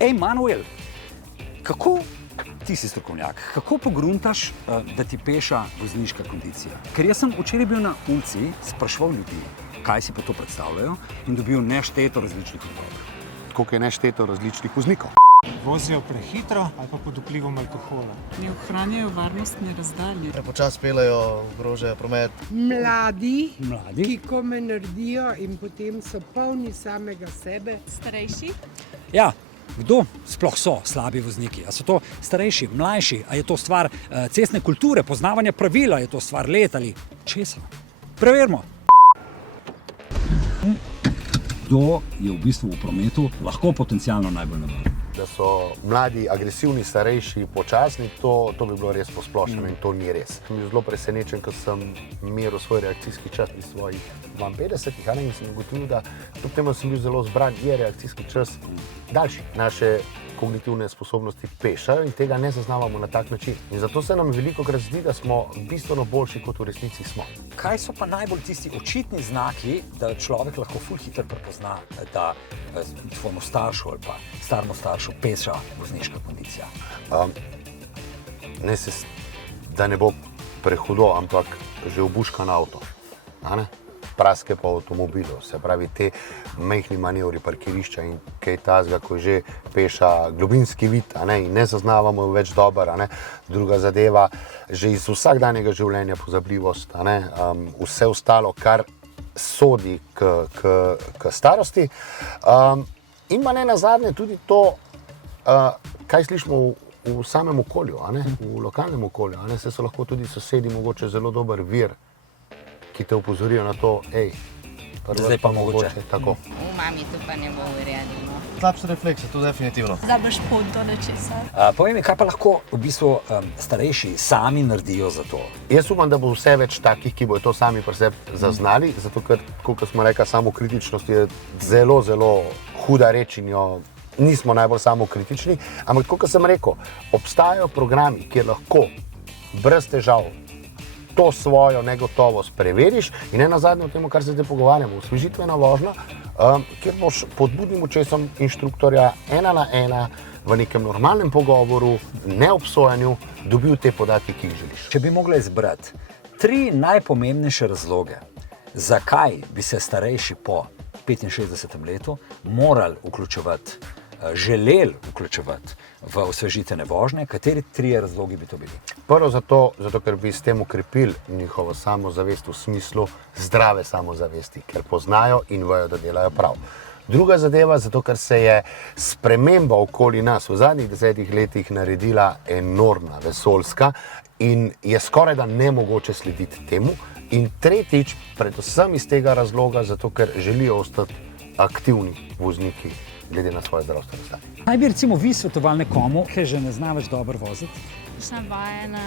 Ej, Manuel, kako, ti si strokovnjak, kako pogruntaš, da ti peša vozniška kondicija? Ker jaz sem včeraj bil na ulici, spraševal ljudi, kaj si pa to predstavljajo in dobil nešteto različnih odgovorov. Koliko je nešteto različnih voznikov? Vozijo prehitro ali pa pod vplivom alkohola. Ne ohranjajo varnostne razdalje. Prepočasno peljejo, ogrožajo promet. Mladi, Mladi? ki kome naredijo in potem so polni samega sebe. Starejši? Ja, kdo sploh so slabi vozniki? A so to starejši, mlajši? A je to stvar cestne kulture, poznavanja pravila? Je to stvar let ali česa? Preverimo. Kdo je v bistvu v prometu lahko potencialno najbolj nevaren? Da so mladi, agresivni, starejši, počasni, to bi bilo res posplošeno in to ni res. Sem bil zelo presenečen, ko sem meril svoj reakcijski čas pri svojih 52, in sem ugotovil, da kljub temu sem bil zelo zbran, je reakcijski čas daljši. Naše kognitivne sposobnosti pešajo in tega ne zaznavamo na tak način. In zato se nam velikokrat zdi, da smo bistveno boljši, kot v resnici smo. Kaj so pa najbolj tisti očitni znaki, da človek lahko ful hitro prepozna, da svojemu staršu ali pa staremu staršu peša vozniška kondicija? Da ne bo prehudo, ampak že obuškan avto. Praske po avtomobilu, se pravi te majhni manevri parkirišča in kaj tazga, ko že peša globinski vid, in ne zaznavamo več dober. Druga zadeva, že iz vsakdanjega življenja pozabljivost, vse ostalo, kar sodi k starosti. In pa ne nazadnje tudi to, kaj slišimo v samem okolju, v lokalnem okolju. Se so lahko tudi sosedi mogoče zelo dober vir, ki te opozorijo na to, zdaj pa mogoče. Tako. Mami, to pa ne bo verjeli. Slabše reflekse, to definitivno. Zabaš pot do nečesa. Povej mi, kaj pa lahko v bistvu starejši sami naredijo za to? Jaz upam, da bo vse več takih, ki bodo to sami pri sebi zaznali, zato ker, kot smo rekli, samokritičnost je zelo, zelo huda reč in jo nismo najbolj samokritični. Ampak, kot sem rekel, obstajajo programi, kjer lahko brez težav to svojo negotovost preveriš in ne nazadnje o tem, kar se zdaj pogovarjamo, osvežitvena vožnja, kjer boš pod budnim očesom inštruktorja 1 na 1 v nekem normalnem pogovoru, neobsojanju, dobil te podatke, ki jih želiš. Če bi mogla izbrati 3 najpomembnejše razloge, zakaj bi se starejši po 65. letu morali vključevati, želeli vključevati v osvežitvene vožnje, kateri 3 razlogi bi to bili? Prvo zato, ker bi s tem ukrepili njihovo samozavest v smislu zdrave samozavesti, ker poznajo in vejo, da delajo prav. Druga zadeva, zato ker se je sprememba okoli nas v zadnjih 10 letih naredila enormna, vesoljska in je skoraj da nemogoče slediti temu. In tretjič, predvsem iz tega razloga, zato ker želijo ostati aktivni vozniki glede na svoje zdravstveno stanje. Kaj bi recimo vi svetovali nekomu, ki že ne zna več dobro voziti? Sem vaja na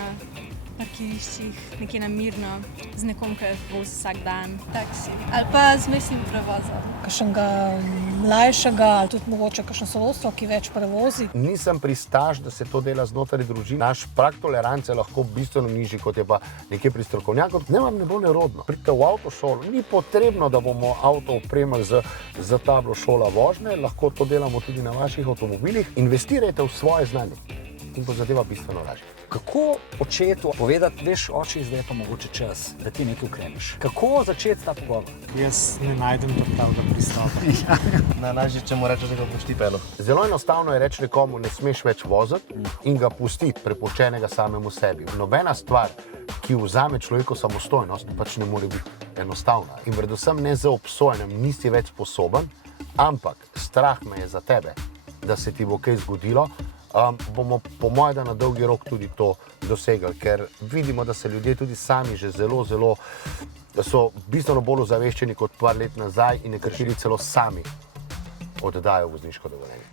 parkiriščih, nekje na mirno, z nekom, ki vozi vsak dan, taksi. Ali pa z mestnim prevozom. Kakšnega mlajšega ali tudi mogoče kakšno sorodstvo, ki več prevozi. Nisem pristaš, da se to dela znotraj družin. Naš prag tolerance je lahko bistveno nižji, kot je pa nekje pri strokovnjaku. Ne vam ne bo nerodno. Pridite v avtošolo, ni potrebno, da bomo avto opremili z tablo šola vožnje, lahko to delamo tudi na vaših avtomobilih. Investirajte v svoje znanje in bo zadeva bistveno lažje. Kako očetu povedati, veš, oči, zdaj je pa mogoče čas, da ti nekaj ukreniš? Kako začeti ta pogovor? Jaz ne najdem pravega pristopa. Najlažje, če mu rečeš, da ga boš ti pelil. Zelo enostavno je reči nekomu, ne smeš več voziti in ga pustiti prepuščenega samemu sebi. Nobena stvar, ki vzame človeku samostojnost, pač ne more biti enostavna. In predvsem ne za obsojenjem, nisi več sposoben, ampak strah me je za tebe, da se ti bo kaj zgodilo, bomo po mojem, da na dolgi rok tudi to dosegli, ker vidimo, da se ljudje tudi sami že zelo, da so bistveno bolj ozaveščeni kot par let nazaj in nekateri celo sami oddajo vozniško dovoljenje.